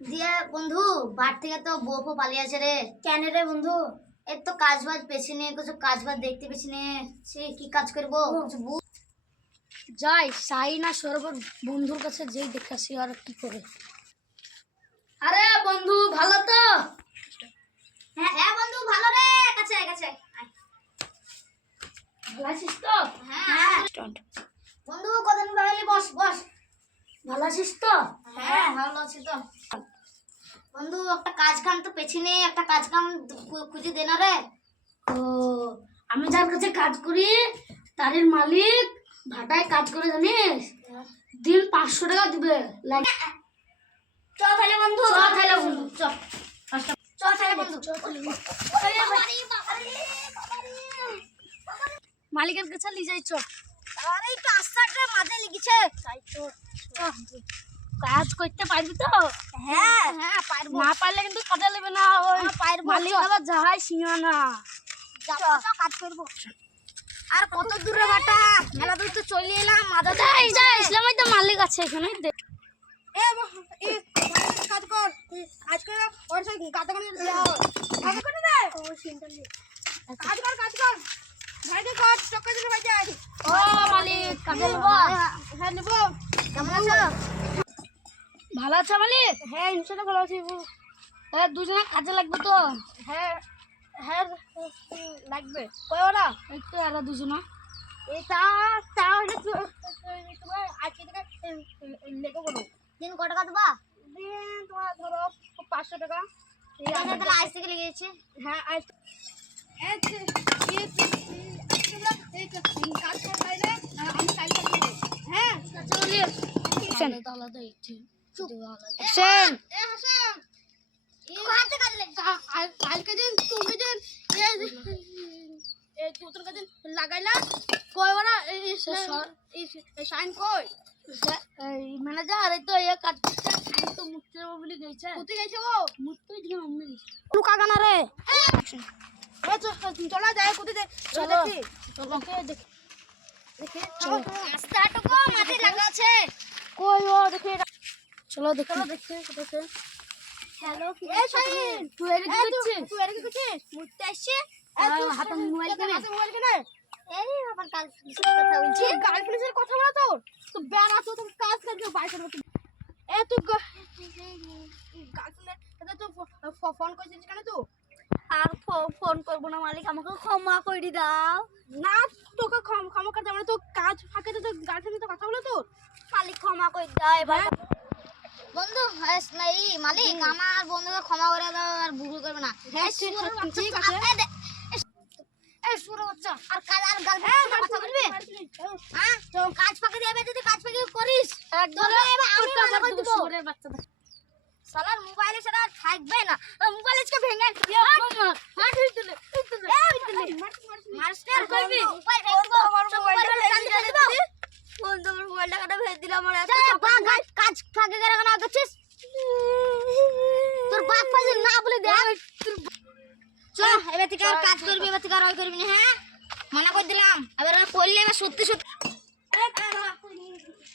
দিয়ে বন্ধু বাড়ি থেকে তো বউ ফো পালিয়ে আছে রে। কেন রে বন্ধু? এর তো কাজ বাজ পেছি নে, কিছু কাজ বাজ দেখতে পেছি নে, সে কি কাজ করবো কিছু যাই সাই না সরোবর বন্ধুর কাছে যেই দেখে আসি আর কি করে। আরে বন্ধু ভালো তো? হ্যাঁ হ্যাঁ বন্ধু ভালো রে, কাছে আয় কাছে আয়। ভালো আছিস তো? হ্যাঁ বন্ধু কতদিন ভাবলি, বস বস। ভালো আছিস তো? হ্যাঁ ভালো আছি তো। বন্ধু একটা কাজ কাম তো পেছি নে, একটা কাজ কাম খুঁজে দে না রে। ও আমি যার কাছে কাজ করি তারের মালিক ভাটায় কাজ করে জানিস, দিন 500 টাকা দিবে। চ তাহলে বন্ধু, চ তাহলে বন্ধু, চ চ তাহলে বন্ধু। মালিকের কাছে নিয়ে যাই। চ আরে একটু আস্তে মাঝে লিখেছে। তাই তো, কাজ করতে পারবি তো? হ্যাঁ হ্যাঁ পারবো। না পারলে কিন্তু কাজে নেবে না, ওই পারবো, মালিক আবার যাহাই সিঙানা। যাবো তো কাজ করবো। আর কত দূরে বাটা, মেলা দূর তো চলে এলাম। মাথা যাই যাই ইসলামাই তো মালিক আছে এখানে। কাজ কর আজকে ওর সঙ্গে গাদা গানি কাজ করে রে। কাজ কর কাজ কর, ভাইকে কর চক্কর দিলে ভাই যাই। ও মালিক কাজে নেবো? হ্যাঁ নেব। কেমন আছো? ভালো আছে মালিক? হ্যাঁ ইনশাআল্লাহ ভালো আছি। দুজনে কাজে লাগবে তো? হ্যাঁ হ্যাঁ লাগবে। কয় ওরা? এই তো এরা দুজনা। এটা তা হলে তোমার আজকে থেকে লেগে বলো। দিন কত টাকা দেবা? দিন তোমার ধরো 500 টাকা। তাহলে আজ থেকে লেগেছে। হ্যাঁ আজ কাজ করে পাইলে আমি কালকে দেবো। হ্যাঁ আলাদা আলাদা ইচ্ছে। হাসান এ হাসান কাজে কাজে লেগে কালকে দিন তুমি দিন এই তোর কাছে লাগাইলা কই ওরা এই সাইন কই ম্যানেজার এই তো এ কাজ করছে। আমি তো মুক্তি দেবো বলে গেছে। কোথায় গেছে ও? মুক্তি দিয়ে অন্য গেছে। লুকা গানা রে। চলো যাই কোথায় চলো দেখি। চলো দেখি দেখি চলো রাস্তা টুকু মাটি লাগা আছে। কই ও দেখি। চলো দেখি। চলো দেখি দেখি। হ্যালো কি এই শাহিন তুই এর কি করছিস? তুই এর কি করছিস? মুড়তে আসছে। হাতে মোবাইল কেনে? হাতে মোবাইল কেনে? এই আমার গার্লফ্রেন্ডের কথা বলছি। গার্লফ্রেন্ডের কথা বলা তোর? তো বেড়া তো তুমি কাজ করবে বাই করবে তুমি। এ তুই গার্লফ্রেন্ডের তো ফোন করছিস কেন তুই? আর ফোন করবো না মালিক, আমাকে ক্ষমা করে দাও। না তোকে ক্ষমা করতে মানে তো কাজ ফাঁকে তো গার্লফ্রেন্ডের তো কথা বলো তো। মালিক ক্ষমা করে দাও এবার। বন্ধু এই মালিক আমার বন্ধুকে ক্ষমা করে দাও, আর ভুল করবে না। হ্যাঁ ঠিক আছে। এই সুরে বাচ্চা আর কাজ আর গার্লফ্রেন্ড কথা বলবি? হ্যাঁ তো কাজ ফাঁকে দিবে, যদি কাজ ফাঁকে করিস একদম আমি মানা করে দেব। সুরের বাচ্চা শালার মোবাইলে সেটা থাকবে না, মোবাইল আজকে ভেঙে মাস্টার করবি মোবাইল ভেঙে আমার মোবাইলটা বন্ধু আমার মোবাইলটা কাটা ভেঙে দিল। আমার কাজ ফাঁকে করে কেন করছিস? তোর বাপ পাশে না বলে দে। চল এবার থেকে আর কাজ করবি, এবার থেকে আর ওই করবি না। হ্যাঁ মনে করে দিলাম, এবার করলে এবার সত্যি সত্যি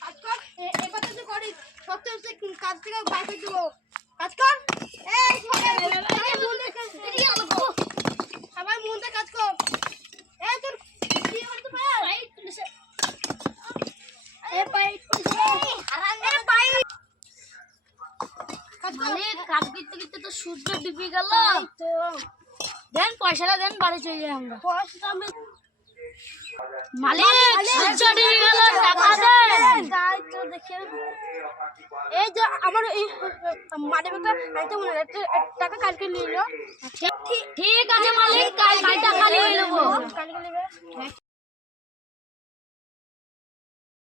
কাজ কর। এবার তুই করিস সত্যি সত্যি কাজ থেকে বাইর করে দেবো। কাজ কর। এই সবাই মন দিয়ে কাজ কর। এই তোর কি করতে পার? মালিক কাজ করতে করতে তো সূর্য ডুবে গেল। দেন পয়সাটা দেন, বাড়ি চলে যাই আমরা। মালিক সূর্য ডুবে গেল, টাকা দেন। এই যে আমার এই মাটি টাকা কালকে নিয়ে ঠিক আছে মালিক।